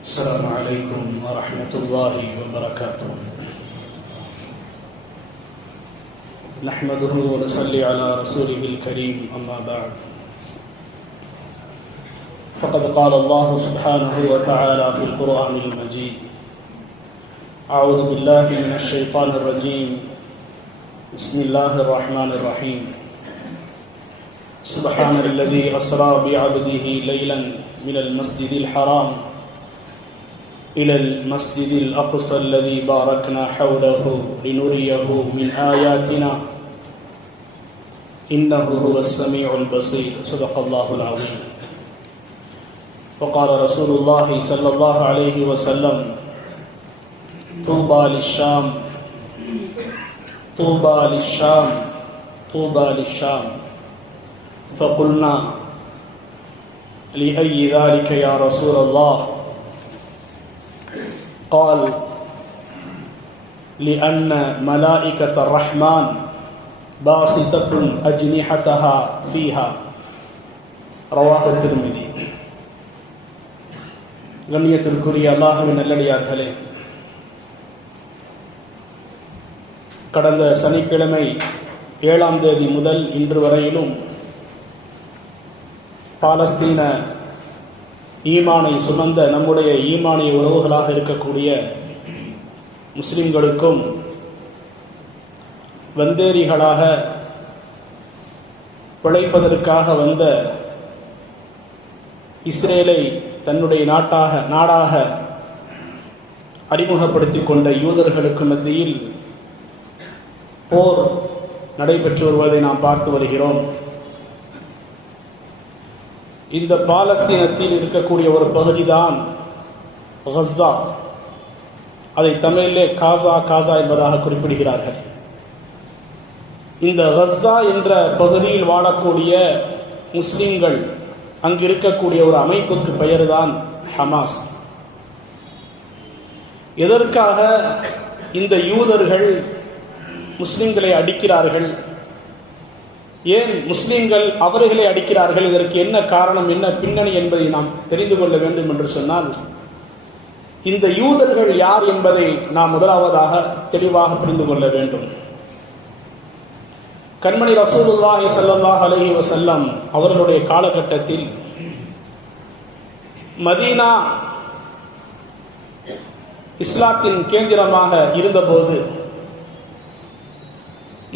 السلام عليكم ورحمة الله وبركاته. نحمده ونصلي على رسوله الكريم، أما بعد، فقد قال الله سبحانه وتعالى في القرآن المجيد: أعوذ بالله من الشيطان الرجيم، بسم الله الرحمن الرحيم. سبحان الذي أسرى بعبده ليلا من المسجد الحرام إلى المسجد الأقصى الذي باركنا حوله لنريه من آياتنا إنه هو السميع البصير. صدق الله العظيم. وقال رسول الله صلى الله عليه وسلم: طوبى للشام طوبى للشام طوبى للشام. فقلنا: لأي ذلك يا رسول الله؟ قال: لأن ملائكة الرحمن باسطة أجنحتها فيها. رواه الترمذي. கண்ணியத்திற்குரிய அல்லாஹ்வின் நல்லடியார்களே, கடந்த சனிக்கிழமை 7ஆம் தேதி முதல் இன்று வரையிலும் பாலஸ்தீன ஈமானை சுமந்த நம்முடைய ஈமானிய உறவுகளாக இருக்கக்கூடிய முஸ்லிம்களுக்கும் வந்தேரிகளாக பிழைப்பதற்காக வந்த இஸ்ரேலை தன்னுடைய நாடாக அறிமுகப்படுத்திக் கொண்ட யூதர்களுக்கு மத்தியில் போர் நடைபெற்று வருவதை நாம் பார்த்து வருகிறோம். இந்த பாலஸ்தீனத்தில் இருக்கக்கூடிய ஒரு பகுதிதான் கஸா. அதை தமிழிலே காசா என்பதாக குறிப்பிடுகிறார்கள். இந்த கஸா என்ற பகுதியில் வாழக்கூடிய முஸ்லிம்கள், அங்கு இருக்கக்கூடிய ஒரு அமைப்புக்கு பெயர்தான் ஹமாஸ். எதற்காக இந்த யூதர்கள் முஸ்லிம்களை அடிக்கிறார்கள்? ஏன் முஸ்லிம்கள் அவர்களை அடிக்கிறார்கள்? இதற்கு என்ன காரணம், என்ன பின்னணி என்பதை நாம் தெரிந்து கொள்ள வேண்டும் என்று சொன்னால், இந்த யூதர்கள் யார் என்பதை நாம் முதலாவதாக தெளிவாக புரிந்து கொள்ள வேண்டும். கண்மணி ரசூலுல்லாஹி ஸல்லல்லாஹு அலைஹி வஸல்லம் அவர்களுடைய காலகட்டத்தில் மதீனா இஸ்லாத்தின் கேந்திரமாக இருந்தபோது,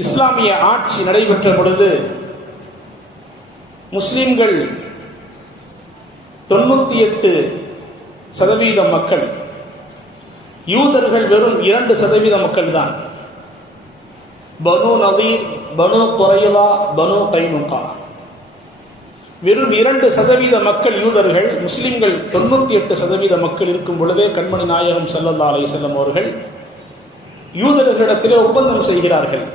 இஸ்லாமிய ஆட்சி நடைபெற்ற பொழுது, முஸ்லிம்கள் 98% மக்கள், யூதர்கள் வெறும் 2% மக்கள் தான். பனு நதீர், பனு குரைலா, பனு கைனுகா, வெறும் 2% மக்கள் யூதர்கள். முஸ்லிம்கள் 98% மக்கள் இருக்கும் பொழுதே கண்மணி நாயகம் ஸல்லல்லாஹு அலைஹி வஸல்லம் அவர்கள் யூதர்களிடத்திலே ஒப்பந்தம் செய்கிறார்கள்.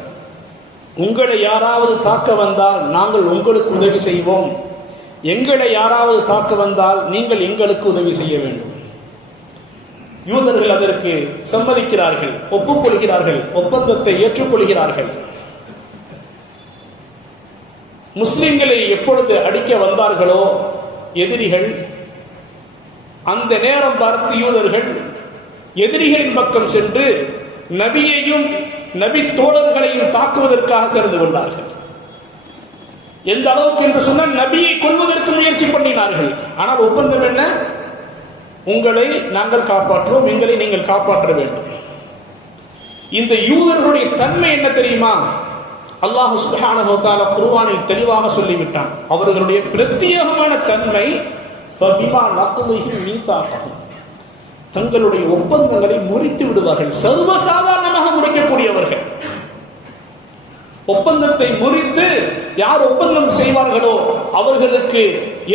உங்களை யாராவது தாக்க வந்தால் நாங்கள் உங்களுக்கு உதவி செய்வோம், எங்களை யாராவது தாக்க வந்தால் நீங்கள் எங்களுக்கு உதவி செய்ய வேண்டும். யூதர்கள் அதற்கு சம்மதிக்கிறார்கள், ஒப்புக்கொள்கிறார்கள், ஒப்பந்தத்தை ஏற்றுக்கொள்கிறார்கள். முஸ்லிம்களை எப்பொழுது அடிக்க வந்தார்களோ எதிரிகள், அந்த நேரம் பார்த்து யூதர்கள் எதிரிகளின் பக்கம் சென்று நபியையும் நபி தோழர்களையும் தாக்குவதற்காக சேர்ந்து கொண்டார்கள். எந்த அளவுக்கு என்று சொன்னால், நபியை கொல்வதற்கு முயற்சி பண்ணினார்கள். ஆனால் ஒப்பந்தம் என்ன? உங்களை நாங்கள் காப்பாற்றுவோம், எங்களை நீங்கள் காப்பாற்ற வேண்டும். இந்த யூதர்களுடைய தன்மை என்ன தெரியுமா? அல்லாஹ் சுப்ஹானஹு வ தஆலா குர்ஆனில் தெளிவாக சொல்லிவிட்டான். அவர்களுடைய பிரத்யேகமான தன்மை ஃபபிமா நக்லிஹிம் மீசாகஹும், தங்களுடைய ஒப்பந்தங்களை முறித்து விடுவார்கள். சர்வசாதாரணமாக முறிக்கக்கூடியவர்கள். ஒப்பந்தத்தை முறித்து யார் ஒப்பந்தம் செய்வார்களோ அவர்களுக்கு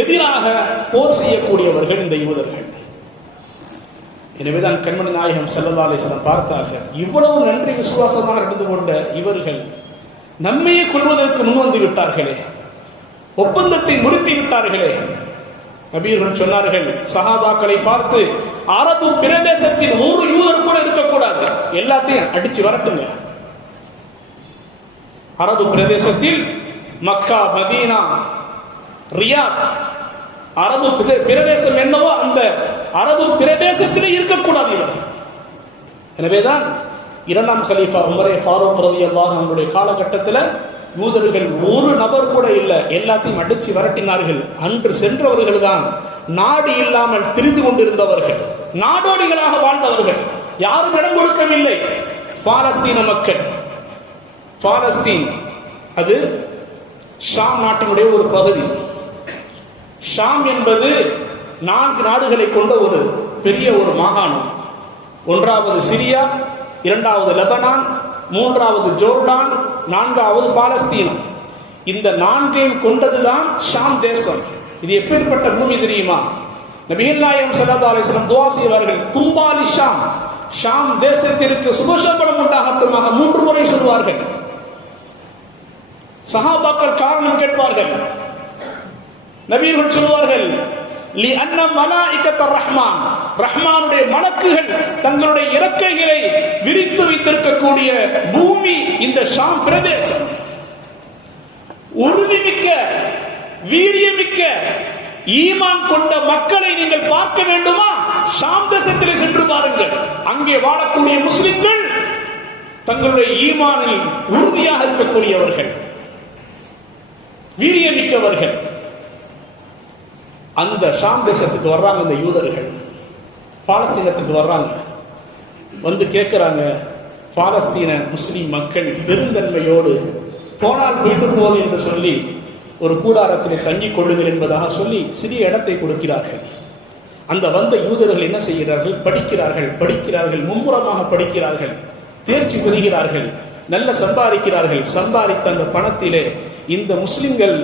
எதிராக போர் செய்யக்கூடியவர்கள் இந்த யூதர்கள். எனவேதான் கண்மணி நாயகம் ஸல்லல்லாஹு அலைஹி வஸல்லம் பார்த்தார்கள், இவ்வளவு நன்றி விசுவாசமாக நடந்து கொண்ட இவர்கள் நம்மையே கொள்வதற்கு முன்வந்து விட்டார்களே, ஒப்பந்தத்தை முறித்து விட்டார்களே. நபியர்கள் சொன்னார்கள் சஹாபாக்களை பார்த்து, அரபு பிரதேசத்தில் ஒரு யூதர் கூட இருக்கக்கூடாது, எல்லாத்தையும் அடிச்சு வரட்டுங்க. அரபு பிரதேசத்தில் மக்கா, மதீனா, ரியாத் அரபு பிரதேசம் என்னவோ அந்த அரபு பிரதேசத்திலே இருக்கக்கூடாது இவர். எனவேதான் இரண்டாம் கலீஃபா உமரே ஃபாரூக் ரலியல்லாஹு அன்ஹுடைய காலகட்டத்தில் யூதர்கள் ஒரு நபர் கூட இல்லை, எல்லாத்தையும் அடிச்சு விரட்டினார்கள். அன்று சென்றவர்கள் தான் நாடு இல்லாமல் திரிந்து கொண்டிருந்தவர்கள், நாடோடிகளாக வாழ்ந்தவர்கள், யாரும் இடம் கொடுக்கவில்லை. பாலஸ்தீன மக்கள், பாலஸ்தீன் அது ஷாம் நாட்டினுடைய ஒரு பகுதி. ஷாம் என்பது 4 நாடுகளை கொண்ட ஒரு பெரிய ஒரு மாகாணம். ஒன்றாவது சிரியா, இரண்டாவது லெபனான், மூன்றாவது ஜோர்டான், 4வது பாலஸ்தீனம். இந்த 4ஐயும் கொண்டதுதான் ஷாம் தேசம். இது எப்பேற்பட்ட பூமி தெரியுமா? நபிகள் நாயகம் ஸல்லல்லாஹு அலைஹி வஸல்லம் துஆ செய்வார்கள், தும்பாலி ஷாம், ஷாம் தேசத்திற்கு சுபசம்பளம் உண்டாகட்டுமாக 3 முறை சொல்வார்கள். சஹாபாக்கள் காரணம் கேட்பார்கள். நபியர்கள் சொல்வார்கள், லி அன்ன மலாயிகத்த ரஹ்மான், ரஹ்மானுடைய மலக்குகள் தங்களுடைய இறக்கைகளை விரித்து வைத்திருக்கக்கூடிய பூமி இந்த ஷாம் பிரதேசம். உறுதிமிக்க வீரியமிக்க ஈமான் கொண்ட மக்களை நீங்கள் பார்க்க வேண்டுமா? ஷாம் தேசத்திலே சென்று பாருங்கள். அங்கே வாழக்கூடிய முஸ்லிம்கள் தங்களுடைய ஈமானில் உறுதியாக இருக்கக்கூடியவர்கள், வீரியமிக்கவர்கள். அந்த ஷாம் தேசத்துக்கு வர்றாங்க இந்த யூதர்கள், பாலஸ்தீனத்துக்கு வர்றாங்க. வந்து கேட்கிறாங்க, பாலஸ்தீன முஸ்லிம் மக்கள் பெருந்தன்மையோடு போனால் போயிட்டு போகுது என்று சொல்லி ஒரு கூடாரத்திலே தங்கிக் கொள்ளுங்கள் என்பதாக சொல்லி சிறிய இடத்தை கொடுக்கிறார்கள். அந்த வந்த யூதர்கள் என்ன செய்கிறார்கள்? படிக்கிறார்கள், மும்முரமாக படிக்கிறார்கள், தேர்ச்சி பெறுகிறார்கள், நல்ல சம்பாதிக்கிறார்கள். சம்பாதித்த அந்த பணத்திலே இந்த முஸ்லிம்கள்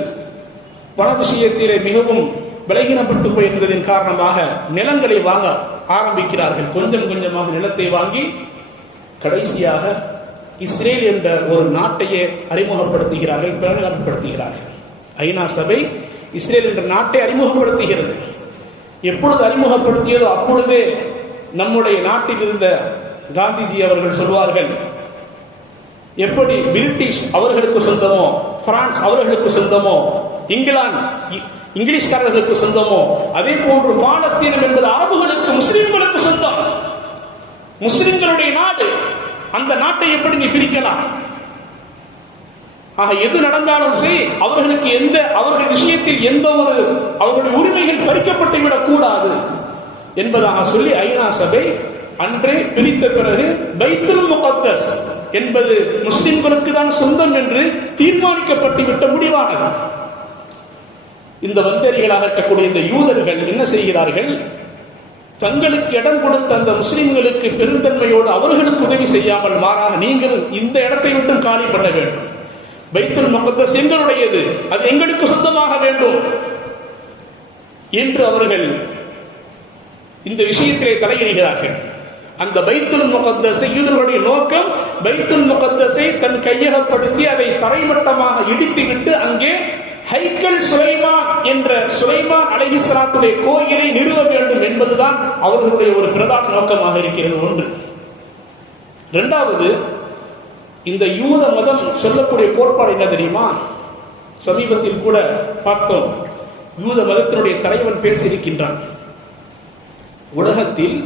பண விஷயத்திலே மிகவும் பலகீனப்பட்டு போயிருந்ததின் காரணமாக நிலங்களை வாங்க ஆரம்பிக்கிறார்கள். கொஞ்சம் கொஞ்சமாக நிலத்தை வாங்கி கடைசியாக இஸ்ரேல் என்ற ஒரு நாட்டையே அறிமுகப்படுத்துகிறார்கள், பிரகடனப்படுத்துகிறார்கள். ஐநா சபை இஸ்ரேல் என்ற நாட்டை அறிமுகப்படுத்துகிறது. எப்பொழுது அறிமுகப்படுத்தியதோ அப்பொழுதே நம்முடைய நாட்டில் இருந்த காந்திஜி அவர்கள் சொல்வார்கள், எப்படி பிரிட்டிஷ் அவர்களுக்கு சொந்தமோ, பிரான்ஸ் அவர்களுக்கு சொந்தமோ, இங்கிலாந்து இங்கிலீஷ்காரர்களுக்கு சொந்தமோ, அதே போன்று பாலஸ்தீனம் என்பது அரபுகளுக்கு முஸ்லிம்களுக்கு சொந்தம், முஸ்லிம்களுடைய நாடு. அந்த நாட்டை எப்படி நீ பிரிக்கலாம்? ஆக எது நடந்தாலும் சரி அவர்களுக்கு அவர்கள் விஷயத்தில் எந்த ஒரு அவர்களுடைய உரிமைகள் பறிக்கப்பட்டு விடக் கூடாது என்பதாக சொல்லி ஐநா சபை அன்றே பிரித்த பிறகு பைத்துல் முகத்தஸ் என்பது முஸ்லிம்களுக்கு தான் சொந்தம் என்று தீர்மானிக்கப்பட்டு விட்ட முடிவானது. இந்த வந்தேரிகளாக இருக்கக்கூடிய இந்த யூதர்கள் என்ன செய்கிறார்கள்? தங்களுக்கு இடம் கொடுத்த அந்த முஸ்லிம்களுக்கு பெருந்தன்மையோடு அவர்களுக்கு உதவி செய்யாமல் மாறாக நீங்கள் இந்த இடத்தை விட்டும் காலி பண்ண வேண்டும், பைத்துல் முகத்தஸ் எங்களுடையது, அது எங்களுக்கு சொந்தமாக வேண்டும் என்று அவர்கள் இந்த விஷயத்திலே தலையிடுகிறார்கள். அந்த பைத்துல் முகத்தஸை, யூதர்களுடைய நோக்கம் பைத்துல் முகத்தஸை தன் கையகப்படுத்தி அதை தரைமட்டமாக இடித்துவிட்டு அங்கே ஹைக்கல் சுலைமான் என்ற சுலைமான் அலைஹிஸ்ஸலாத்துடைய கோயிலை நிறுவ வேண்டும் என்பதுதான் அவர்களுடைய ஒரு பிரதான நோக்கமாக இருக்கிறது. ஒன்று. இரண்டாவது, இந்த யூத மதம் சொல்லக்கூடிய கோட்பாடு என்ன தெரியுமா? சமீபத்தில் கூட பார்த்தோம், யூத மதத்தினுடைய தலைவன் பேசியிருக்கின்றான். உலகத்தில்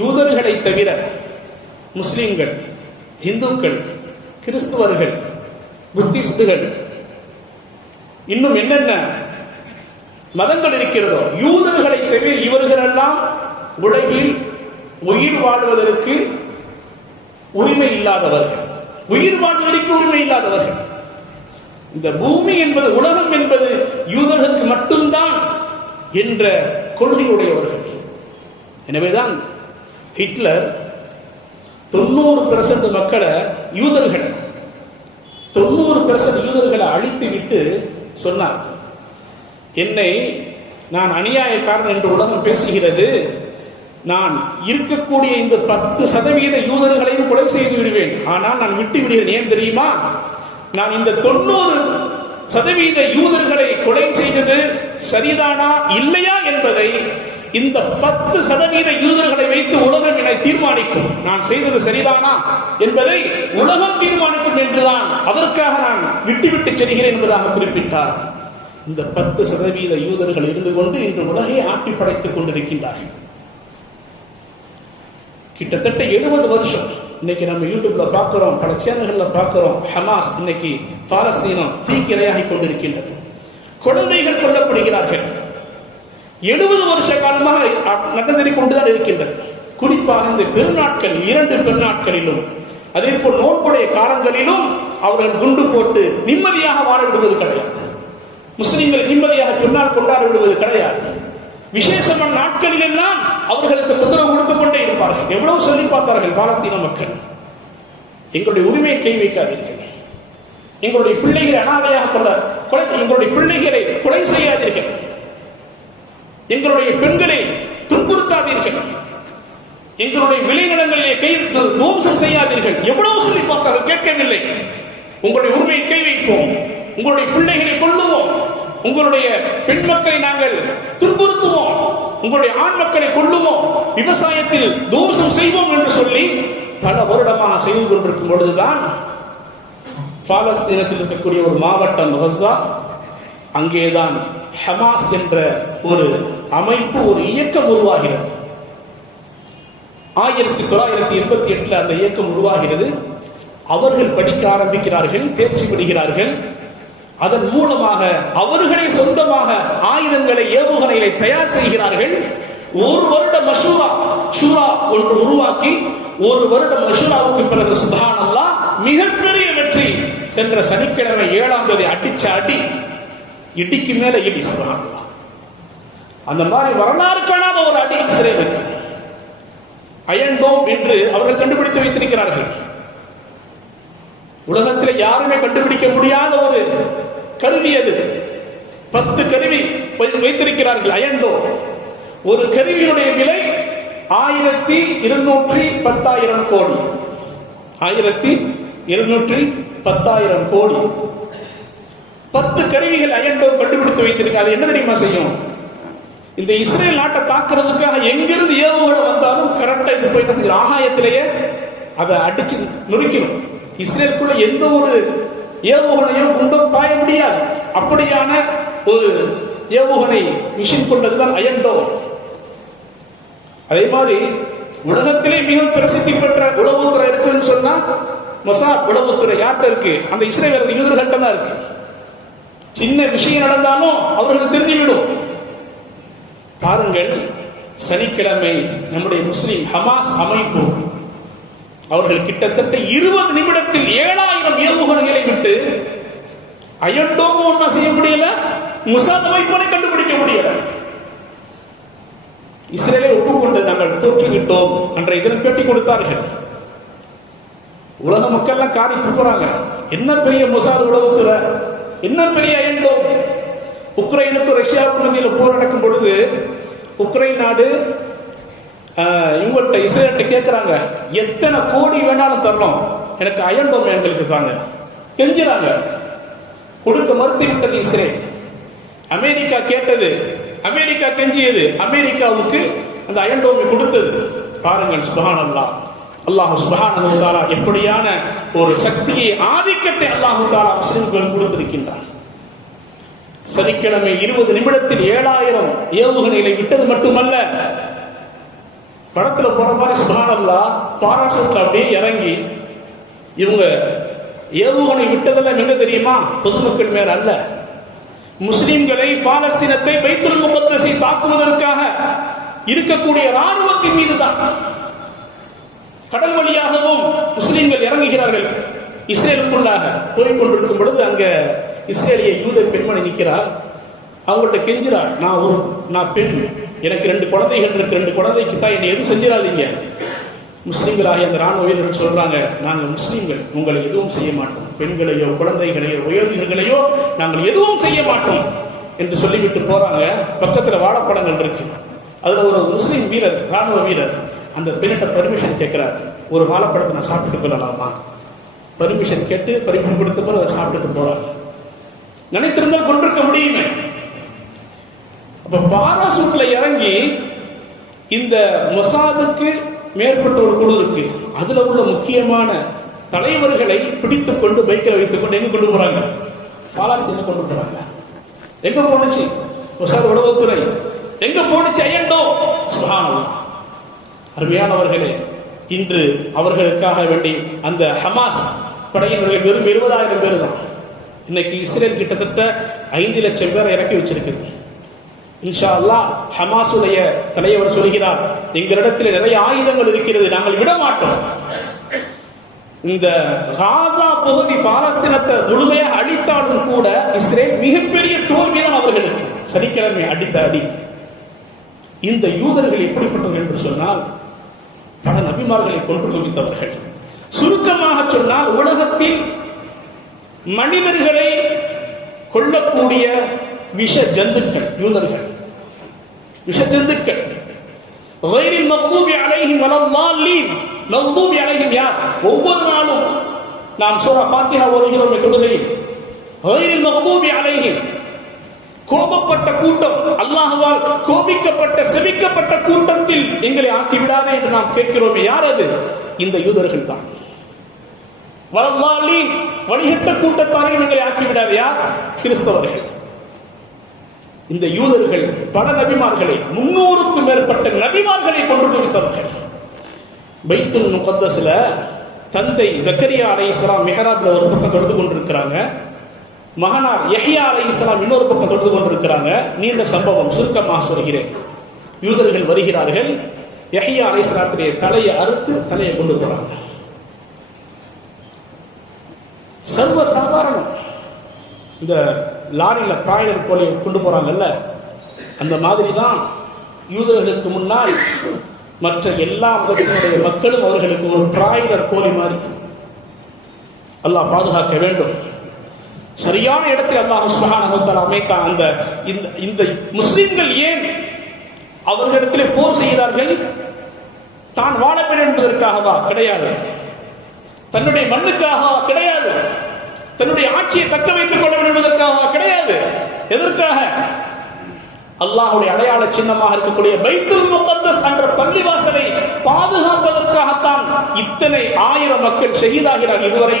யூதர்களை தவிர முஸ்லிம்கள், இந்துக்கள், கிறிஸ்துவர்கள், புத்திஸ்டுகள், இன்னும் என்னென்ன மதங்கள் இருக்கிறதோ, யூதர்களை தவிர இவர்களெல்லாம் உலகில் உயிர் வாழ்வதற்கு உரிமை இல்லாதவர்கள், உயிர் வாழ்வதற்கு உரிமை இல்லாதவர்கள். இந்த பூமி என்பது, உலகம் என்பது யூதர்களுக்கு மட்டும்தான் என்ற கொள்கையுடையவர்கள். எனவேதான் ஹிட்லர் 90% மக்களை, யூதர்களை 90% யூதர்களை அழித்து விட்டு சொன்னார், என்னை நான் அநியாயக்காரன் என்று உலகம் பேசுகிறது, நான் இருக்கக்கூடிய இந்த 10% யூதர்களையும் கொலை செய்து விடுவேன், ஆனால் நான் விட்டு விடுகிறேன். ஏன் தெரியுமா? நான் இந்த 90% யூதர்களை கொலை செய்தது சரிதானா இல்லையா என்பதை இந்த 10% யூதர்களை வைத்து உலகம் என்னை தீர்மானிக்கும். நான் செய்தது சரிதானா என்பதை உலகம் தீர்மானிக்கும் என்றுதான், அதற்காக நான் விட்டுவிட்டு செல்கிறேன் என்பதாக குறிப்பிட்டார். இந்த 10% யூதர்கள் இருந்து கொண்டு இன்று உலகை ஆட்டி படைத்துக் கொண்டிருக்கின்றார்கள். கிட்டத்தட்ட 70 வருஷம். இன்னைக்கு நம்ம யூடியூப்ல பார்க்கிறோம், பல சேனல்கள்ல பார்க்கிறோம், ஹமாஸ் இன்னைக்கு பாலஸ்தீனம் தீக்கிரையாகி கொண்டிருக்கின்றது. குழந்தைகள் கொல்லப்படுகிறார்கள். 70 வருஷ காலமாக நடந்தேறிக் கொண்டுதான் இருக்கின்றது. குறிப்பாக இந்த பெருநாட்கள், 2 பெருநாட்களிலும் அதே போல் நோன்புடைய காலங்களிலும் அவர்கள் குண்டு போட்டு நிம்மதியாக வாழ விடுவது கிடையாது. முஸ்லிம்கள் நிம்மதியாக பெருநாள் கொண்டாட விடுவது கிடையாது. விசேஷமான நாட்களில் எல்லாம் அவர்களுக்கு தொந்தரவு கொடுத்துக் கொண்டே இருப்பார்கள். எவ்வளவு சொல்லி பார்த்தார்கள் பாலஸ்தீன மக்கள், எங்களுடைய உரிமையை கை வைக்காதீர்கள், எங்களுடைய பிள்ளைகளை அனாதையாக எங்களுடைய பிள்ளைகளை கொலை செய்யாதீர்கள், எங்களுடைய பெண்களை துன்புறுத்தாதீர்கள், எங்களுடைய விளைநிலங்களிலே கை துவம்சம் செய்யாதீர்கள். எவ்வளவு சொல்லி பார்த்தார்கள், கேட்கவில்லை. உங்களுடைய உரிமையை கை வைப்போம், உங்களுடைய பிள்ளைகளை கொல்லுவோம், உங்களுடைய பெண் மக்களை நாங்கள் துன்புறுத்துவோம், உங்களுடைய ஆண் மக்களை கொல்லுவோம், விவசாயத்தில் துவம்சம் செய்வோம் என்று சொல்லி பல வருடமாக செய்து கொண்டிருக்கும் பொழுதுதான் பாலஸ்தீனத்தில் இருக்கக்கூடிய ஒரு மாவட்டம் கஸா, அங்கேதான் ஹமாஸ் என்ற ஒரு அமைப்பு, ஒரு இயக்கம் உருவாகிறது. 1988 அந்த இயக்கம் உருவாகிறது. அவர்கள் படிக்க ஆரம்பிக்கிறார்கள், தேர்ச்சி பெறுகிறார்கள். அதன் மூலமாக அவர்களை சொந்தமாக ஆயுதங்களை, ஏவுகணைகளை தயார் செய்கிறார்கள். ஒரு வருட ஷூரா ஒன்று உருவாக்கி, ஒரு வருட மஷூராவுக்கு பிறகு சுப்ஹானல்லாஹ் மிகப்பெரிய வெற்றி. சென்ற சனிக்கிழமை 7ஆம் தேதி அடிச்ச அடி, இடிக்கு மேல இடி. சுப்ஹானல்லாஹ், அந்த மாதிரி வரலாறு காணாத ஒரு அடி இஸ்ரேலுக்கு. அயன் டோம் என்று அவர்கள் கண்டுபிடித்து வைத்திருக்கிறார்கள். உலகத்தில் யாருமே கண்டுபிடிக்க முடியாத ஒரு கருவி அது. 10 கருவி வைத்திருக்கிறார்கள் அயன் டோம். ஒரு கருவியினுடைய விலை 1210,000 கோடி. 1210,000 கோடி. 10 கருவிகள் அயன் டோம் கண்டுபிடித்து வைத்திருக்கிறார். என்ன தெரியுமா செய்யும்? இந்த இஸ்ரேல் நாட்டை தாக்குறதுக்காக எங்கிருந்து ஏவுகணை வந்தாலும் கரெக்டா இது போயிட்டு ஆகாயத்திலேயே அதை அடிச்சு நொறுக்கணும். இஸ்ரேலுக்குள்ள எந்த ஒரு ஏவுகணையும் குண்டோ பாய முடியாது. அப்படியான ஒரு ஏவுகணை மிஷின் கொண்டதுதான் அயன் டோம். அதே மாதிரி உலகத்திலே மிக பிரசித்தி பெற்ற உளவுத்துறை இருக்குன்னு சொன்னா மொசாத் உளவுத்துறை யார்கிட்ட இருக்கு? அந்த இஸ்ரேல் யூதர்கள்ட்ட தான் இருக்கு. சின்ன விஷயம் நடந்தாலும் அவர்களுக்கு தெரிஞ்சுவிடும். பாருங்கள், சனிக்கிழமை நம்முடைய முஸ்லிம் ஹமாஸ் அமைப்பு அவர்கள் கிட்டத்தட்ட 20 நிமிடத்தில் 7000 ஏவுகணைகளை விட்டு அயன் டோம் ஒன்றும் செய்ய முடியல, மொசாத் அமைப்பை கண்டுபிடிக்க முடியல. இஸ்ரேலை ஒப்புக்கொண்டு நாங்கள் தோற்றுவிட்டோம் என்ற இதனை பேட்டி கொடுத்தார்கள். உலக மக்கள் காரி துப்புறாங்க. என்ன பெரிய மொசாத் உளவுத்துறை, என்ன பெரிய அயன் டோம். உக்ரைனுக்கு ரஷ்யாவுக்கு மத்தியில் போர் நடக்கும் பொழுது உக்ரைன் நாடு இவங்கள்ட்ட இஸ்ரேல்கிட்ட கேட்கிறாங்க, எத்தனை கோடி வேணாலும் தரணும், எனக்கு அயன் டோம் எங்களுக்கு தாங்க கெஞ்சுறாங்க. கொடுக்க மறுத்து விட்டது இஸ்ரேல். அமெரிக்கா கேட்டது, அமெரிக்கா கெஞ்சியது, அமெரிக்காவுக்கு அந்த அயன் டோமை கொடுத்தது. பாருங்கள், சுப்ஹானல்லாஹ், அல்லாஹ் சுப்ஹானஹு வ தஆலா எப்படியான ஒரு சக்தியை, ஆதிக்கத்தை அல்லாஹ் தஆலா முஸ்லிம்களுக்கு கொடுத்திருக்கின்றார். சனிக்கிழமை 20 நிமிடத்தில் 7000 ஏவுகணைகளை விட்டது மட்டுமல்ல, படத்துல போற மாதிரி சுப்ஹானல்லாஹ் பாராசூட்ல அப்படியே இறங்கி இவங்க ஏவுகணை விட்டதெல்லாம் எங்க தெரியுமா? பொதுமக்கள் மேல அல்ல, முஸ்லிம்களை, பாலஸ்தீனத்தை, பைத்துல் முகத்தஸை தாக்குவதற்காக இருக்கக்கூடிய ராணுவத்தின் மீது தான். கடல் வழியாகவும் முஸ்லிம்கள் இறங்குகிறார்கள். இஸ்ரேலுக்குள்ளாக போய்கொண்டிருக்கும் பொழுது அங்க இஸ்ரேலிய யூத பெண்மணி நிற்கிறார். அவங்கள்ட்ட கெஞ்சிறார், நான் பெண், எனக்கு 2 குழந்தைகள் இருக்கு, 2 குழந்தைக்கு தான் என்னை எதுவும் செஞ்சிடாதீங்க. முஸ்லிம்களாகிய அந்த ராணுவ வீரர்கள் சொல்றாங்க, நாங்கள் முஸ்லிம்கள், உங்களை எதுவும் செய்ய மாட்டோம், பெண்களையோ குழந்தைகளையோ வயோதிகர்களையோ நாங்கள் எதுவும் செய்ய மாட்டோம் என்று சொல்லிவிட்டு போறாங்க. பக்கத்துல வாழைப்பழங்கள் இருக்கு. அதுல ஒரு முஸ்லிம் வீரர், ராணுவ வீரர் அந்த பெண்ணிட்ட பர்மிஷன் கேட்கிறார், ஒரு வாழைப்பழத்தை நான் சாப்பிட்டு கொள்ளலாமா? பர்மிஷன் கேட்டு பர்மிஷன் கொடுத்த பிறகு அதை சாப்பிட்டு போறாங்க. நினைத்திருந்தால் கொண்டிருக்க முடியுமே. அப்ப பாராசூட்ல இறங்கி இந்த மொசாதுக்கு மேற்பட்ட ஒரு குழு இருக்கு, அதுல உள்ள முக்கியமான தலைவர்களை பிடித்துக் கொண்டு பைக்கில் வைத்துக் கொண்டு எங்க கொண்டு போறாங்க? பாலஸ்தீன கொண்டு போறாங்க. எங்க போனுச்சு? மொசாத் உளவுத்துறை எங்க போனுச்சு? ஐயண்டோ. சுப்ஹானல்லாஹ். அருமையானவர்களே, இன்று அவர்களுக்காக வேண்டி அந்த ஹமாஸ் படையினர்கள் வெறும் 20,000 பேர் தான். இன்னைக்கு இஸ்ரேல் கிட்டத்தட்ட 5 லட்சம் பேரை இறக்கி வச்சிருக்கு. இன்ஷா அல்லாஹ் ஹமாஸுடைய தலைவர் சொல்கிறார், எங்களிடத்தில் நிறைய ஆயுதங்கள் இருக்கிறது, நாங்கள் விட மாட்டோம். இந்த காசா பகுதி பாலஸ்தீனத்தை முழுமையாக அழித்தாலும் கூட இஸ்ரேல் மிகப்பெரிய தோல்விதான் அவர்களுக்கு. சனிக்கிழமை அடித்த அடி. இந்த யூதர்கள் எப்படிப்பட்டவர்கள் என்று சொன்னால், பல நபிமார்களை கொன்று குவித்தவர்கள். சுருக்கமாக சொன்னால், உலகத்தில் மனிதர்களை கொல்லக்கூடிய விஷ ஜந்துக்கள் யூதர்கள். விஷ ஜந்துக்கள். கைரில் மக்தூபி அலைஹிம் வலல்லாலீன். மக்தூபி அலைஹிம் யார்? ஒவ்வொரு நாளும் நாம் சூரா ஃபாத்திஹா ஓதுகிறோம் தொழுகையில். கைரில் மக்தூபி அலைஹிம், கோபப்பட்ட கூட்டம், அல்லாஹ்வால் கோபிக்கப்பட்ட செபிக்கப்பட்ட கூட்டத்தில் எங்களை ஆக்கிவிடாதே என்று நாம் கேட்கிறோமே, யார் அது? இந்த யூதர்கள் தான். வலல்லாலீன், வழிகட்ட கூட்டத்தார்கள் எங்களை ஆக்கிவிடாதே, யார்? கிறிஸ்தவர்கள். இந்த யூதர்கள் பல நபிமார்களை, 300க்கும் மேற்பட்ட நபிமார்களை கொன்று குவித்தவர்கள். பைத்துல் முகத்தஸ்ல தந்தை ஜக்கரியா அலைஹிஸ்ஸலாம் மிஹ்ராப்ல ஒரு பக்கம் தொழுது கொண்டிருக்கிறாங்க. மகனார் யஹ்யா அலைஹிஸ்ஸலாம் இன்னொரு பக்கம் தொழுது கொண்டிருக்கிறாங்க. நீண்ட சம்பவம், சுருக்கமாக சொல்கிறேன். யூதர்கள் வருகிறார்கள், யஹ்யா அலைஹிஸ்ஸலாத்துடைய தலையை அறுத்து தலையை கொண்டு போறாங்க. சர்வ சாதாரணம். இந்த லாரியில பிராய்லர் கோழி கொண்டு போறாங்கல்ல, அந்த மாதிரி தான் யூதர்களுக்கு முன்னால் மற்ற எல்லா மதத்தினுடைய மக்களும் அவர்களுக்கு ஒரு பிராய்லர் கோழி மாதிரி. அல்லாஹ் பாதுகாக்க வேண்டும். சரியான இடத்தில் அல்லாஹ் சுப்ஹானஹு வ தஆலா அமைத்தான். அந்த இந்த முஸ்லிம்கள் ஏன் அவர்களிடத்திலே போர் செய்கிறார்கள்? தான் வாழ வேண்டும் என்பதற்காகவா? கிடையாது. தன்னுடைய மண்ணுக்காகவா? கிடையாது. தன்னுடைய ஆட்சியை தக்க வைத்துக் கொள்ள வேண்டும் என்பதற்காக கிடையாது. எதற்காக? அல்லாஹ்வுடைய அடையாள சின்னமாக இருக்கக்கூடிய பைத்துல் முகத்தஸ் என்ற பள்ளிவாசலை பாதுகாப்பதற்காகத்தான் இத்தனை 1000 மக்கள் ஷஹீதாகிறார்கள். இதுவரை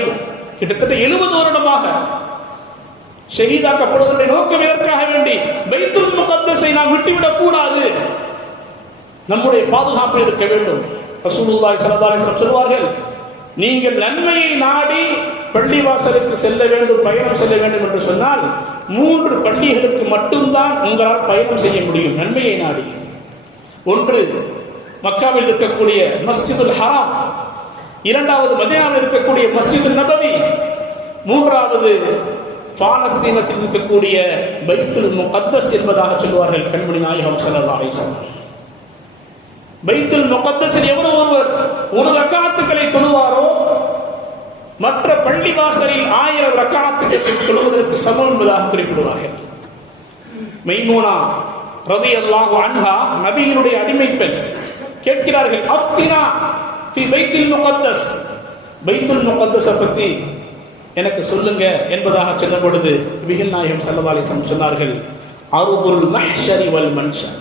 கிட்டத்தட்ட 70 வருடமாக ஷஹீதாக்கப்படுவதற்கான நோக்கம் எதற்காக வேண்டி? பைத்துல் முகத்தஸை நாம் விட்டுவிடக் கூடாது, நம்முடைய பாதுகாப்பு இருக்க வேண்டும். ரசூலுல்லாஹி ஸல்லல்லாஹு அலைஹி வஸல்லம் சொல்வார்கள், நீங்கள் நன்மையை நாடி பள்ளிவாசலுக்கு செல்ல வேண்டும், பயணம் செல்ல வேண்டும் என்று சொன்னால் 3 பள்ளிகளுக்கு மட்டும்தான் உங்களால் பயணம் செய்ய முடியும். நன்மையை நாடி. ஒன்று மக்காவில் இருக்கக்கூடிய மஸ்ஜிதுல் ஹராம், இரண்டாவது மதீனாவில் இருக்கக்கூடிய மஸ்ஜிதுல் நபவி, மூன்றாவது பாலஸ்தீனத்தில் இருக்கக்கூடிய பைத்துல் முகத்தஸ் என்பதாக சொல்வார்கள் கண்மணி நாயகம் ஸல்லல்லாஹு அலைஹி வஸல்லம். பைத்துல் முகத்தஸில் எவரும் ஒருவர் ஒரு ரக்காத்துக்களை தொழுவாரோ மற்ற பள்ளிவாசலில் 1000 ரக்காத்துக்களை தொழுவதற்கு சமம் என்பதாக குறிப்பிடுவார்கள். மைமூனா ரலியல்லாஹு அன்ஹா நபியினுடைய அடிமை பெண் கேட்கிறார்கள், அஃப்தினா ஃபி பைத்துல் முகத்தஸ், பைத்துல் முகத்தஸ பத்தி எனக்கு சொல்லுங்க என்பதாக சொன்ன பொழுது நபிகள் நாயகம் ஸல்லல்லாஹு அலைஹி வஸல்லம் சொன்னார்கள், அர்துல் மஹ்ஷரி வல் மன்ஷர்.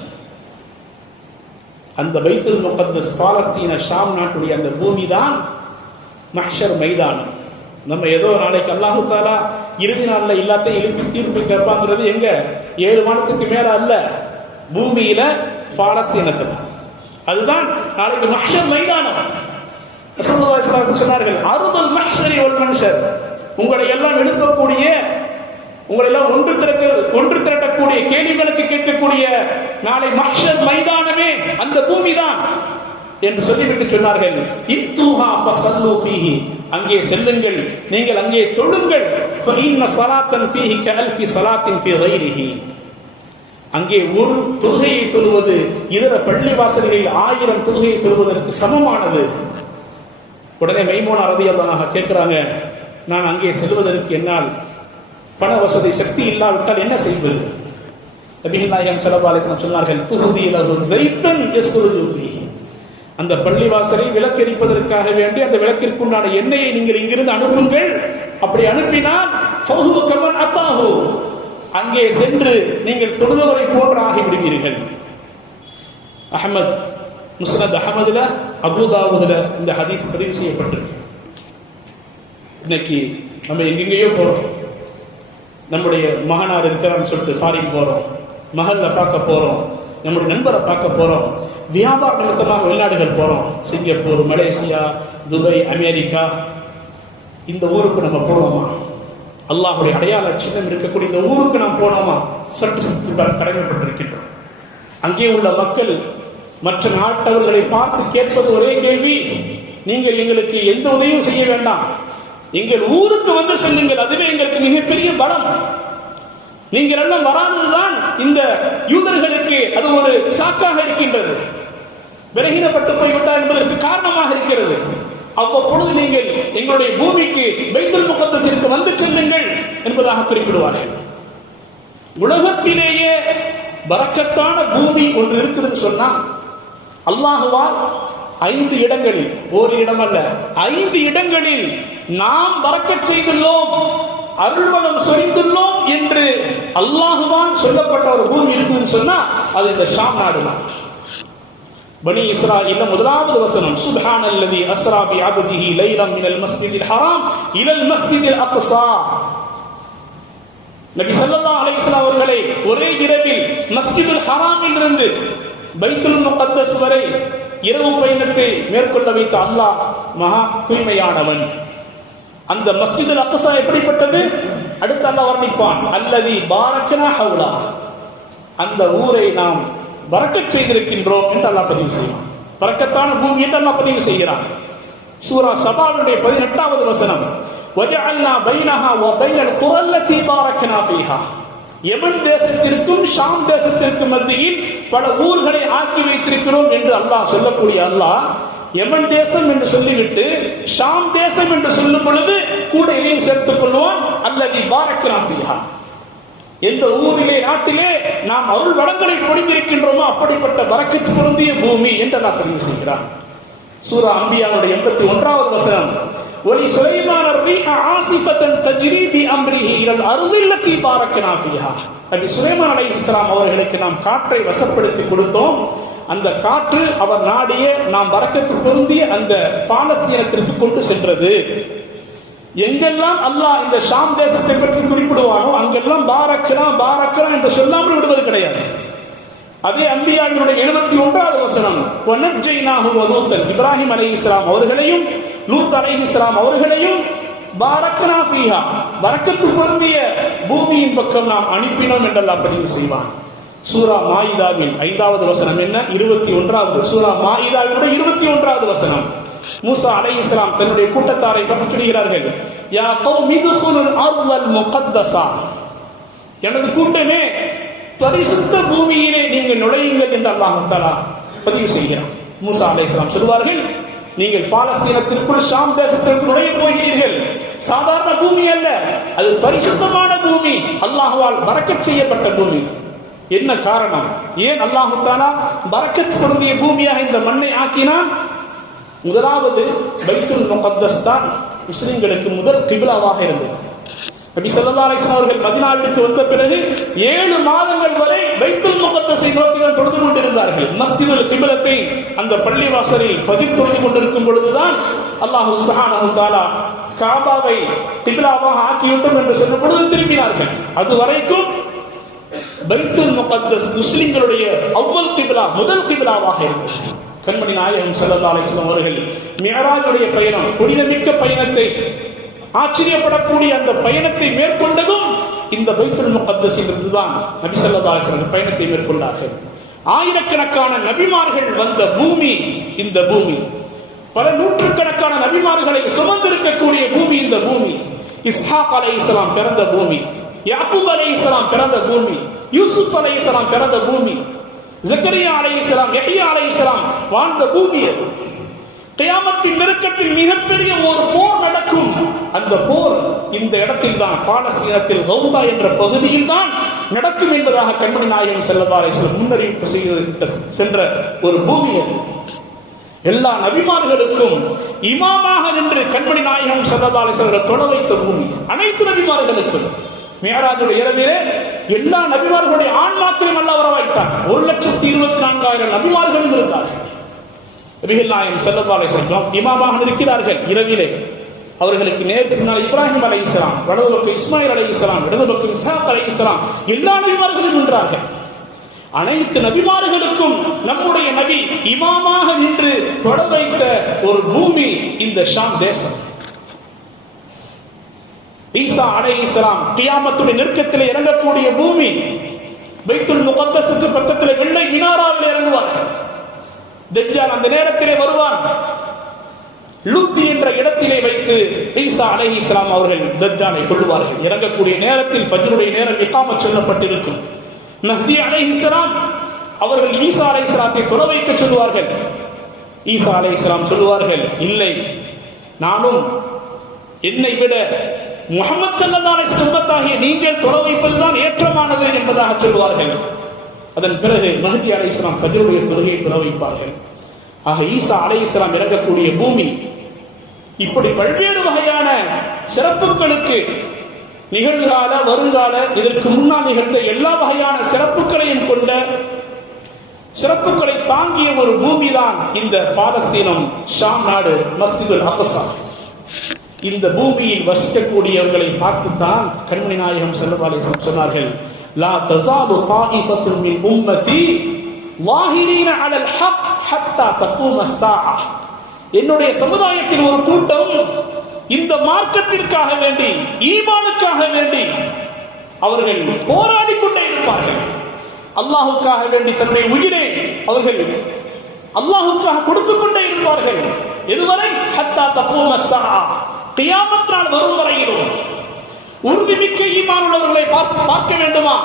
அந்த பைத்துல் முகத்தஸ் பாலஸ்தீன ஷாம் நாட்டுடைய அந்த பூமி தான் மஹ்ஷர் மைதானம். நம்ம ஏதோ நாளைக்கு அல்லாஹ் தஆலா இறுதி நாள்ல எல்லாத்தையும் எழுப்பி தீர்ப்பு கேட்பாங்கிறது எங்க? 7 வானத்துக்கு மேல அல்ல, பூமியில பாலஸ்தீனத்துல. அதுதான் நாளைக்கு மஹ்ஷர் மைதானம். ரசூலுல்லாஹி ஸல்லல்லாஹு அலைஹி வஸல்லம் சொன்னார்கள், அர்துல் மஹ்ஷரி வல் மன்ஷர், உங்களை எல்லாம் எழுப்பக்கூடிய, உங்களை எல்லாம் ஒன்று திரட்டக்கூடிய, கேள்விகளுக்கு கேட்கக்கூடிய நாளை மஹ்ஷர் மைதானமே அந்த பூமி தான் என்று சொல்லிவிட்டு சொன்னார்கள், இத்தூஹா ஃபஸல்லு ஃபீஹி, அங்கே செல்லுங்கள், நீங்கள் அங்கே தொழுங்கள், ஃபஇன்ன ஸலாத்தன் ஃபீஹி கஅல்ஃபி ஸலாத்தின் ஃபீ கைரிஹி, அங்கே ஒரு தொழுகையை தொழுவது இதர பள்ளிவாசல்களில் 1000 தொழுகையை தொழுவதற்கு சமமானது. உடனே மைமூனா ரலியல்லாஹு அன்ஹா கேட்கிறாங்க, நான் அங்கே செல்வதற்கு என்னால் பண வசதி சக்தி இல்லாவிட்டால் என்ன செய்வது? நபிகள் நாயகம் ஸல்லல்லாஹு அலைஹி வஸல்லம் சொன்னார்கள், துஹதி லஹு ஸைத்தன் யஸ்ருஜு ஃபீஹி, அந்த பள்ளிவாசலை விளக்கெரிப்பதற்காக வேண்டி அந்த விளக்கிற்குண்டான எண்ணெயை நீங்கள் இங்கிருந்து அனுப்புங்கள். அப்படி அனுப்பினால் ஃபஹுவ கமன் அத்தாஹு, அங்கே சென்று நீங்கள் தொழுதவரை போன்று ஆகிவிடுவீர்கள். அஹ்மத் முஸ்னத் அஹ்மதுல, அபூதாவுதுல இந்த ஹதீஸ் பதிவு செய்யப்பட்டிருக்கு. இன்னைக்கு நம்ம எங்கெங்கேயோ போறோம், நம்முடைய மகனார் இருக்கிறான்னு சொல்லிட்டு ஃபாரின் போறோம், மகள்ல பார்க்க போறோம், நம்முடைய நண்பரை பார்க்க போறோம், வியாபார நிமித்தமாக வெளிநாடுகள் போறோம், சிங்கப்பூர், மலேசியா, துபாய், அமெரிக்கா. இந்த ஊருக்கு நம்ம போனோமா? அல்லாஹ்வுடைய அடையாள சின்னம் இருக்கக்கூடிய இந்த ஊருக்கு நாம் போனோமா? சற்று கடமைப்பட்டிருக்கின்றோம். அங்கே உள்ள மக்கள் மற்ற நாட்டவர்களை பார்த்து கேட்பது ஒரே கேள்வி, நீங்கள் எங்களுக்கு எந்த உதவியும் செய்ய வேண்டாம், எங்கள் ஊருக்கு வந்து செல்லுங்கள், அதுவே எங்களுக்கு மிகப்பெரிய பலம். நீங்கள் எல்லாம் வராததுதான் இந்த யூதர்களுக்கு அது ஒரு சாக்காக இருக்கின்றது, விலகினப்பட்டு போய்விட்டார் என்பதற்கு காரணமாக இருக்கிறது. அவ்வப்பொழுது நீங்கள் எங்களுடைய பூமிக்கு பைத்துல் முகத்தஸிற்கு வந்து செல்லுங்கள் என்பதாக குறிப்பிடுவார்கள். உலகத்திலேயே பரக்கத்தான பூமி ஒன்று இருக்கிறது சொன்னா அல்லாஹுவால் 5 இடங்களில், ஒரு இடம் அல்ல 5 இடங்களில் நாம் பரக்கத் செய்துள்ளோம், அருள்வளம் சொரிந்துள்ளோம் என்று அல்லாஹுவான் சொல்லப்பட்ட ஒரு பூமி இருக்குதுன்னு சொன்னா அது இந்த ஷாம் நாடு தான். பனி இஸ்ராயீல் முதலாவது வசனம், சுப்ஹானல்லதி அஸ்ரா பி அப்திஹி லைலம் மினல் மஸ்ஜிதில் ஹராம் இலல் மஸ்ஜிதில் அக்ஸா. நபி ஸல்லல்லாஹு அலைஹி வஸல்லம் அவர்களை ஒரே இரவில் மஸ்ஜிதுல் ஹராமில் இருந்து பைத்துல் முகத்தஸ் வரை இரவு பயணத்தை மேற்கொள்ள வைத்த அல்லாஹ் மகா தூய்மையானவன். அந்த மஸ்ஜிதுல் அக்ஸா எப்படிப்பட்டது? அடுத்து அல்லாஹ் வர்ணிப்பான், அல்லதி பாரக்கனா ஹவுலா, அந்த ஊரை நாம் பரக்கத் செய்திருக்கின்றோம் என்று அல்லாஹ் பதிவு செய்வான். பரக்கத்தான பூமி என்று அல்லாஹ் பதிவு செய்கிறான். சூரா சபாவுடைய 18வது வசனம், வஜஅல்னா பைனஹா வ பைனல் குரல்லதி பாரக்னா ஃபீஹா. யமன் தேசத்திற்கும் ஷாம் தேசத்திற்கும் மத்தியில் பல ஊர்களை ஆக்கி வைத்திருக்கிறோம் என்று அல்லாஹ் சொல்லக்கூடிய அல்லாஹ் யமன் தேசம் என்று சொல்லிவிட்டு ஷாம் தேசம் என்று சொல்லும் பொழுது கூட இதையும் சேர்த்துக் கொள்வான், அல்லதி பாரக்னா ஃபீஹா. எந்த ஊரிலே நாட்டிலே நாம் அருள் வளங்களை பொழிந்திருக்கின்றோமோ அப்படிப்பட்ட பரக்கத்து பொருந்திய பூமி என்று அல்லாஹ் பதிவு செய்கிறான். சூரா அம்பியாவுடைய 81வது வசனம், ஒலி சுலைமான ரிஹ ஆசிஃபத்தன் தஜ்ரி பி அம்ரிஹி இலல் அர்தில்லதி பாரக்னா ஃபீஹா. நபி சுலைமான் அலைஹிஸ்ஸலாம் அவர்களுக்கு நாம் காற்றை வசப்படுத்தி கொடுத்தோம். அந்த காற்று அவர் நாடிய நாம் பரக்கத்து பொருந்திய அந்த பாலஸ்தீனத்திற்கு கொண்டு சென்றது. எங்கெல்லாம் அல்லாஹ் இந்த ஷாம் தேசத்தை பற்றி குறிப்பிடுவானோ அங்கெல்லாம் பாரக்னா பாரக்னா என்று சொல்லாமல் விடுவது கிடையாது. அதே அம்பியாவினுடைய 71வது வசனம், வனஜ்ஜைனாஹு வ லூத்தன், இப்ராஹிம் அலைஹிஸ்ஸலாம் அவர்களையும் லூத் அலைஹிஸ்ஸலாம் அவர்களையும் பாரக்னா ஃபீஹா, பரக்கத்து பொருந்திய பூமியின் பக்கம் நாம் அனுப்பினோம் என்று அல்லாஹ் பதிவு செய்வான். சூரா மாயிதாவில் 5வது வசனம் என்ன? 21வது சூரா மாயிதாவினுடைய 21வது வசனம், மூசா அலைஹிஸ்ஸலாம் தன்னுடைய கூட்டத்தாரை பற்றி சொல்கிறார்கள், யா கௌமி துகுலுல் அர்தல் முகத்தஸா, எனது கூட்டமே பரிசுத்த பூமியிலே நீங்கள் நுழையுங்கள் என்று அல்லாஹ் தஆலா பதிவு செய்கிறார். மூசா அலைஹிஸ்ஸலாம் சொல்வார்கள், நீங்கள் பாலஸ்தீனத்திற்குள் ஷாம் தேசத்திற்கு நுழைய போகிறீர்கள், சாதாரண பூமி அல்ல, அது பரிசுத்தமான பூமி, அல்லாஹ்வால் பரக்கத் செய்யப்பட்ட பூமி. என்ன காரணம்? ஏன் அல்லாஹ் தஆலா பரக்கத் பொருந்திய பூமியாக இந்த மண்ணை ஆக்கினான்? முதலாவது பைத்துல் முகத்தஸ் தான் முஸ்லிம்களுக்கு முதல் கிப்லாவாக இருந்தது. நபி ஸல்லல்லாஹு அலைஹி வஸல்லம் அவர்கள் மதீனாவிற்கு வந்த பிறகு 7 மாதங்கள் வரை பைத்துல் முகத்தஸை நோக்கி தான் தொழுது கொண்டிருந்தார்கள். மஸ்ஜிதுல் கிப்லத்தை அந்த பள்ளிவாசலில் பதித்து தொழுது கொண்டிருக்கும் பொழுதுதான் அல்லாஹ் சுப்ஹானஹு வ தஆலா காபாவை கிப்லாவாக ஆக்கிவிட்டோம் என்று சொன்ன பொழுது திரும்பினார்கள். அது வரைக்கும் பைத்துல் முகத்தஸ் முஸ்லிம்களுடைய அவ்வல் கிப்லா, முதல் கிப்லாவாக இருந்தது. கண்மணி நாயகம் ஸல்லல்லாஹு அலைஹி வஸல்லம் அவர்கள் மிஅராஜுடைய பயணம், புனிதமிக்க பயணத்தை, ஆச்சரியப்படக்கூடிய அந்த பயணத்தை மேற்கொண்டதும் இந்த பைத்துல் முகத்தஸில் இருந்துதான் நபி ஸல்லல்லாஹு அலைஹி வஸல்லம் பயணத்தை மேற்கொண்டார்கள். ஆயிரக்கணக்கான நபிமார்கள் வந்த பூமி இந்த பூமி, பல நூற்றுக்கணக்கான நபிமார்களை சுமந்திருக்கக்கூடிய பூமி இந்த பூமி. இஸ்ஹாக் அலைஹிஸ்ஸலாம் பிறந்த பூமி, யாக்கூப் அலைஹிஸ்ஸலாம் பிறந்த பூமி, யூசுப் அலைஹிஸ்ஸலாம் பிறந்த பூமி, ஜக்கரியா அலைஹிஸ்ஸலாம், யஹ்யா அலைஹிஸ்ஸலாம் வாழ்ந்த பூமி. கியாமத்தின் நெருக்கத்தில் மிகப்பெரிய ஒரு போர் நடக்கும். அந்த போர் இந்த இடத்தில் தான், பாலஸ்தீனத்தில் கௌதா என்ற பகுதியில் தான் நடக்கும் என்பதாக கண்மணி நாயகம் ஸல்லல்லாஹு அலைஹி வஸல்லம் முன்னறிவிப்பு செய்து சென்ற ஒரு பூமி அது. எல்லா நபிமார்களுக்கும் இமாமாக நின்று கண்மணி நாயகம் ஸல்லல்லாஹு அலைஹி வஸல்லம் தொட வைத்த பூமி. அனைத்து நபிமார்களுக்கும் மிஅராஜுடைய இரவிலே எல்லா நபிமார்களுடைய ஆன்மாக்களையும் அல்லாஹ் வரவைத்தான். 1,24,000 நபிமார்களும் இருந்தார்கள். நபிகள் நாயகம் ஸல்லல்லாஹு அலைஹி வஸல்லம் இமாமாக இருக்கிறார்கள் இரவிலே. அவர்களுக்கு நேர் பின்னால் இப்ராஹிம் அலைஹிஸ்ஸலாம், வலது பக்கம் இஸ்மாயில் அலைஹிஸ்ஸலாம், இடது பக்கம் இஸ்ஹாக் அலைஹிஸ்ஸலாம், எல்லா நபிமார்களும் நின்றார்கள். அனைத்து நபிமார்களுக்கும் நம்முடைய நபி இமாமாக நின்று தொட வைத்த ஒரு பூமி இந்த ஷாம் தேசம். ஈசா அலைஹிஸ்ஸலாம் கியாமத்துடைய நெருக்கத்தில் இறங்கக்கூடிய பூமி. பைத்துல் முகத்தஸுக்கு பக்கத்தில் வெள்ளை மினாராவில் இறங்குவார்கள். தஜ்ஜால் அந்த நேரத்திலே வருவான். லூத்தி என்ற இடத்திலே வைத்து ஈசா அலைஹிஸ்ஸலாம் அவர்கள் தஜ்ஜாலை கொள்ளுவார்கள். இறங்கக்கூடிய நேரத்தில் ஃபஜ்ருடைய நேரம் இகாமத் சொல்லப்பட்டிருக்கும். மஹ்தி அலைஹிஸ்ஸலாம் அவர்கள் ஈசா அலைஹிஸ்ஸலாத்தை தொட வைக்க சொல்லுவார்கள். ஈசா அலைஹிஸ்ஸலாம் சொல்லுவார்கள், இல்லை, நானும் என்னை விட முஹம்மது ஸல்லல்லாஹு அலைஹி வஸல்லம் உம்மத்தாகிய நீங்கள் தொட வைப்பதுதான் ஏற்றமானது என்பதாக சொல்வார்கள். அதன் பிறகு மஹ்தி அலைஹிஸ்ஸலாம் ஃபஜ்ருடைய தொழுகையை தொட வைப்பார்கள். ஆக ஈசா அலைஹிஸ்ஸலாம் இறங்கக்கூடிய பூமி. இப்படி பல்வேறு வகையான சிறப்புகளுக்கு நிகழ்கால வருங்கால இதற்கு முன்னால் நிகழ்ந்த எல்லா வகையான சிறப்புகளையும் கொண்ட சிறப்புகளை தாங்கிய ஒரு பூமி தான் இந்த பாலஸ்தீனம், ஷாம் நாடு, மஸ்ஜிதுல் அக்ஸா. இந்த பூமியில் வசிக்கக்கூடியவர்களை பார்த்துத்தான் கண்மணி நாயகம் ஸல்லல்லாஹு அலைஹி வஸல்லம் சொன்னார்கள், லா தஸாலு தாயிஃபத்துன் மின் உம்மதி வாஹிரீன அலல் ஹக் ஹத்தா தகூம ஸாஅ. என்னுடைய சமுதாயத்தில் ஒரு கூட்டம் இந்த மார்க்கத்திற்காக வேண்டி, ஈமானுக்காக வேண்டி அவர்கள் போராடி கொண்டே இருப்பார்கள். அல்லாஹுக்காக வேண்டி தன்னுடைய உயிரை அவர்கள் அல்லாஹுக்காக கொடுத்துக் கொண்டே இருப்பார்கள். எதுவரை? ஹத்தா தகூம ஸாஅ, கியாமத் நாள் வரும் வரையிலும். உறுதிமிக்க ஈமான் உள்ளவர்களை பார்க்க வேண்டுமா?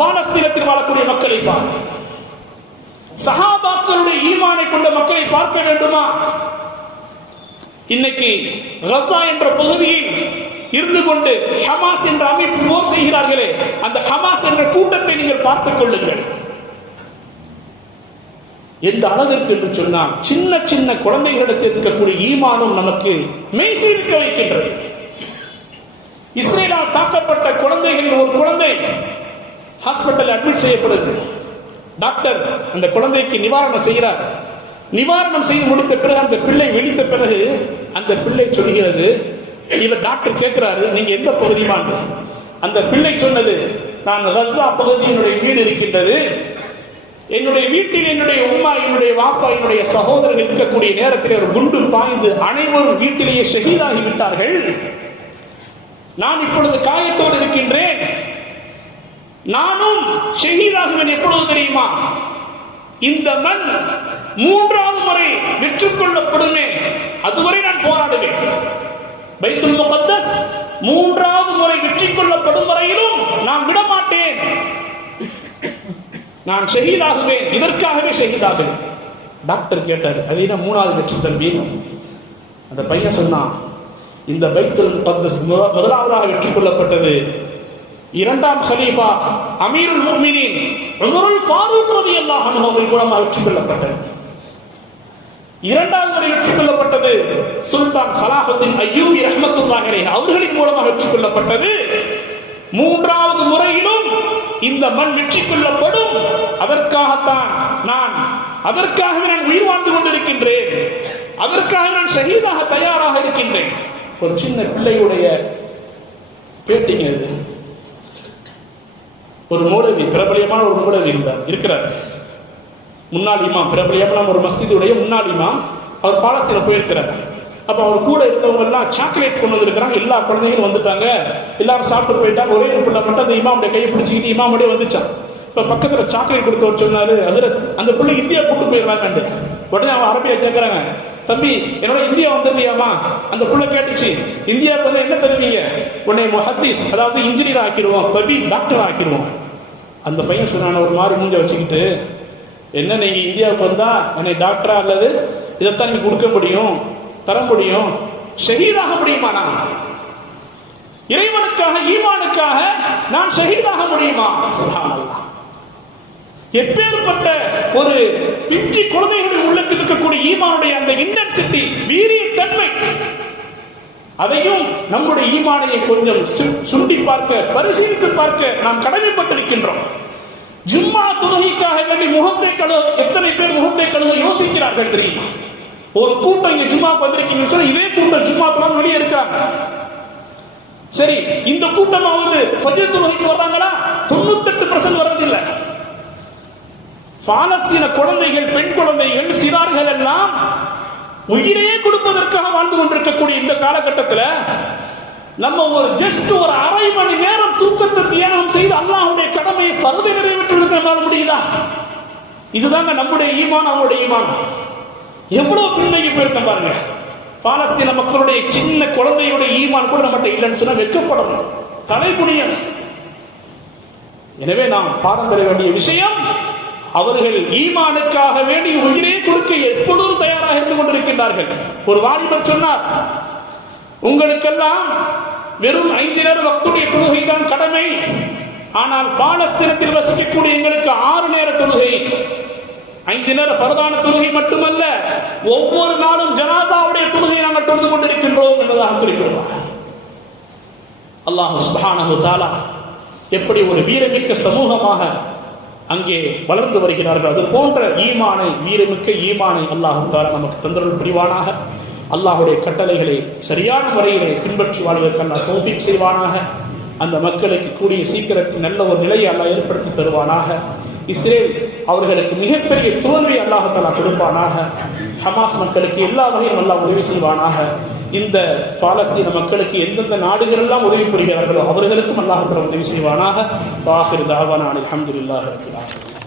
பாலஸ்தீனத்தில் வாழக்கூடிய மக்களை பார்க்க. சஹாபாக்களுடைய ஈமானை கொண்ட மக்களை பார்க்க வேண்டுமா? இன்னைக்கு கஸா என்ற பகுதியில் இருந்து கொண்டு ஹமாஸ் என்ற அமைப்பு போர் செய்கிறார்களே, அந்த ஹமாஸ் என்ற கூட்டத்தை நீங்கள் பார்த்துக் கொள்ளுங்கள். எந்த அளவிற்கு என்று சொன்னால், சின்ன சின்ன குழந்தைகளிடத்தில் இருக்கக்கூடிய ஈமானும் நமக்கு மெய்சிலிர்க்க வைக்கின்றது. இஸ்ரேலால் தாக்கப்பட்ட குழந்தைகளில் ஒரு குழந்தை ஹாஸ்பிட்டல் அட்மிட் செய்யப்படுது. டாக்டர் அந்த குழந்தைக்கு நிவாரணம் செய்கிறார். நிவாரணம் செய்து முடித்த பிறகு அந்த பிள்ளை வெடித்த பிறகு அந்த பிள்ளை சொல்கிறது, இவர் டாக்டர் கேட்கிறாரு, நீங்க எந்த பகுதியுமான்னு. அந்த பிள்ளை சொன்னது, நான் கஸா பகுதியினுடைய வீடு இருக்கின்றது, என்னுடைய வீட்டில் என்னுடைய உம்மா, என்னுடைய வாப்பா, என்னுடைய சகோதரர்கள் இருக்கக்கூடிய நேரத்தில் ஒரு குண்டு பாய்ந்து அனைவரும் வீட்டிலேயே ஷஹீதாகி விட்டார்கள். நான் இப்பொழுது காயத்தோடு இருக்கின்றேன். நானும் ஷஹீதாகுவேன் எப்பொழுது தெரியுமா? இந்த மண் 3வது முறை வெற்றி கொள்ளப்படுமே, அதுவரை நான் போராடுவேன். பைத்துல் முகத்தஸ் 3வது முறை வெற்றி கொள்ளப்படும் வரையிலும் நான் விடமாட்டேன். நான் ஷஹீதாகுவேன், இதற்காகவே ஷஹீதாகுவேன். டாக்டர் கேட்டார், அது என்ன 3வது வெற்றி தம்பி? அந்த பையன் சொன்னான், இந்த பைத்துல் முகத்தஸ் முதலாவதாக வெற்றி கொள்ளப்பட்டது 2ஆம் கலீஃபா அமீருல் முஃமினீன் உமருல் ஃபாரூக் ரலியல்லாஹு அன்ஹு அவர்கள் மூலமாக வெற்றி கொள்ளப்பட்டது. 2வது முறை வெற்றி கொள்ளப்பட்டது சுல்தான் சலாஹுத்தீன் அய்யூபி ரஹ்மத்துல்லாஹி அலைஹி அவர்களின் மூலமாக வெற்றி கொள்ளப்பட்டது. 3வது முறையிலும் இந்த மண் வெற்றி கொள்ளப்படும். அதற்காகத்தான் அதற்காகவே நான் உயிர் வாழ்ந்து கொண்டிருக்கின்றேன். அதற்காக நான் ஷஹீதாக தயாராக இருக்கின்றேன். ஒரு சின்ன பிள்ளையுடைய பேட்டிங்க இது. ஒரு மௌலவி, பிரபலியமான ஒரு மௌலவி இருக்கிறார், முன்னாள் இமாம், பிரபலியமான ஒரு மஸ்ஜிதுடைய முன்னாள் இமாம். அவர் பாலஸ்தீனம் போயிருக்கிறார். அப்ப அவர் கூட இருந்தவங்க எல்லாம் சாக்லேட் கொண்டு வந்திருக்கிறாங்க. எல்லா குழந்தைகளும் வந்துட்டாங்க, எல்லாரும் சாப்பிட்டு போயிட்டாங்க. ஒரே ஒரு பிள்ளை மட்டும் அந்த இமாமுடைய கையை பிடிச்சிக்கிட்டு இமாமுடைய வந்துச்சான். இப்ப பக்கத்துல சாக்லேட் கொடுத்தவர் சொன்னாரு, ஹஸரத் அந்த பிள்ளை இந்தியா கூட்டு போயிடறாங்க. உடனே அவன் அரபியா கேட்கறாங்க, தம்பி என்னோட இந்தியா வந்துருவியாமா? அந்த புள்ள கேட்டுச்சு, இந்தியாவுக்கு வந்து என்ன தருவீங்க? உடனே முஹத்திஸ், அதாவது இன்ஜினியர் ஆக்கிடுவோம், தபி டாக்டர் ஆக்கிடுவோம். அந்த பையன் சொன்னான ஒரு மாதிரி மூஞ்ச வச்சுக்கிட்டு, என்ன நீங்க இந்தியாவுக்கு வந்தா என்னை டாக்டரா அல்லது இதைத்தான் நீங்க கொடுக்க முடியும், தர முடியும், ஷஹீதாக முடியுமா? நான் இறைவனுக்காக ஈமானுக்காக நான் ஷஹீதாக முடியுமா? சுப்ஹானல்லாஹ். எப்பேற்பட்ட ஒரு பிஞ்சி குழந்தைகளுடைய உள்ளத்தில் இருக்கக்கூடிய ஈமானுடைய அந்த இன்டென்சிட்டி, வீரிய தன்மை, அதையும் நம்முடைய ஈமானை கொஞ்சம் சுண்டி பார்க்க, பரிசீலித்து பார்க்க நாம் கடமைப்பட்டிருக்கின்றோம். ஜும்மா தொழுகைக்காக வேண்டி முகத்தை கழுவ எத்தனை பேர் முகத்தை கழுவ யோசிக்கிறார்கள் தெரியுமா? ஒரு கூட்டம் இங்க ஜும்மாக்கு வந்திருக்கீங்கன்னு சொன்னா இதே கூட்டம் ஜும்மாக்கெல்லாம் வெளியே இருக்காங்க. சரி, இந்த கூட்டமாவது ஃபஜ்ர் தொழுகைக்கு வர்றாங்களா? 98% வர்றதில்லை. பாலஸ்தீன குழந்தைகள், பெண் குழந்தைகள், சிறார்கள் எல்லாம் உயிரையே கொடுப்பதற்காக வாழ்ந்து கொண்டிருக்கக்கூடிய இந்த காலகட்டத்தில் நம்ம ஒரு அரை மணி நேரம் தூக்கத்தை தியானம் செய்து அல்லாஹ்வுடைய கடமையை பருதை நிறைவேற்றுவதற்கு நம்மால முடியுதா? இதுதாங்க நம்முடைய ஈமான், அவருடைய ஈமான். எவ்வளவு பின்னங்கி போயிருக்க பாருங்க. பாலஸ்தீன மக்களுடைய சின்ன குழந்தையுடைய ஈமான் கூட நம்மகிட்ட இல்லைன்னு சொன்னா வெட்கப்படணும், தலைகுனியணும். எனவே நாம் பாடம் பெற வேண்டிய விஷயம், அவர்கள் ஈமானுக்காக வேண்டி உயிரே கொடுக்க எப்பொழுதும் தயாராக இருந்து கொண்டிருக்கின்றார்கள். ஒரு வாலிபர் சொன்னார், உங்களுக்கெல்லாம் வெறும் 5 நேர வக்துடைய தொழுகை தான் கடமை, ஆனால் பாலஸ்தீனத்தில் வசிக்கக்கூடிய எங்களுக்கு 6 நேர தொழுகை. 5 நேர பரதான தொழுகை மட்டுமல்ல, ஒவ்வொரு நாளும் ஜனாசாவுடைய தொழுகை நாங்கள் தொழுது கொண்டிருக்கின்றோம் என்பதாக குறிப்பிடுவார். அல்லாஹ் சுப்ஹானஹு தஆலா எப்படி ஒரு வீரமிக்க சமூகமாக அங்கே வளர்ந்து வருகிறார்கள், அது போன்ற ஈமானை, வீரமிக்க ஈமானை அல்லாஹ் தஆலா நமக்கு தந்தருள் புரிவானாக. அல்லாஹ்வுடைய கட்டளைகளை சரியான முறையிலே பின்பற்றி வாழ்வதற்கு அல்லாஹ் தௌஃபீக் செய்வானாக. அந்த மக்களுக்கு கூடிய சீக்கிரத்தில் நல்ல ஒரு நிலையை அல்லாஹ் ஏற்படுத்தி தருவானாக. இஸ்ரேல் அவர்களுக்கு மிகப்பெரிய தோல்வி அல்லாஹ் தஆலா கொடுப்பானாக. ஹமாஸ் மக்களுக்கு எல்லா வகையும் அல்லாஹ் உதவி செய்வானாக. இந்த பாலஸ்தீன மக்களுக்கு எந்தெந்த நாடுகள் எல்லாம் உதவி புரிகிறார்களோ அவர்களுக்கும் அல்லாஹ் தஆலா உதவி செய்வானாக. வாஹிர் தஅவானா அல்ஹம்துலில்லாஹி ரப்பில் ஆலமீன்.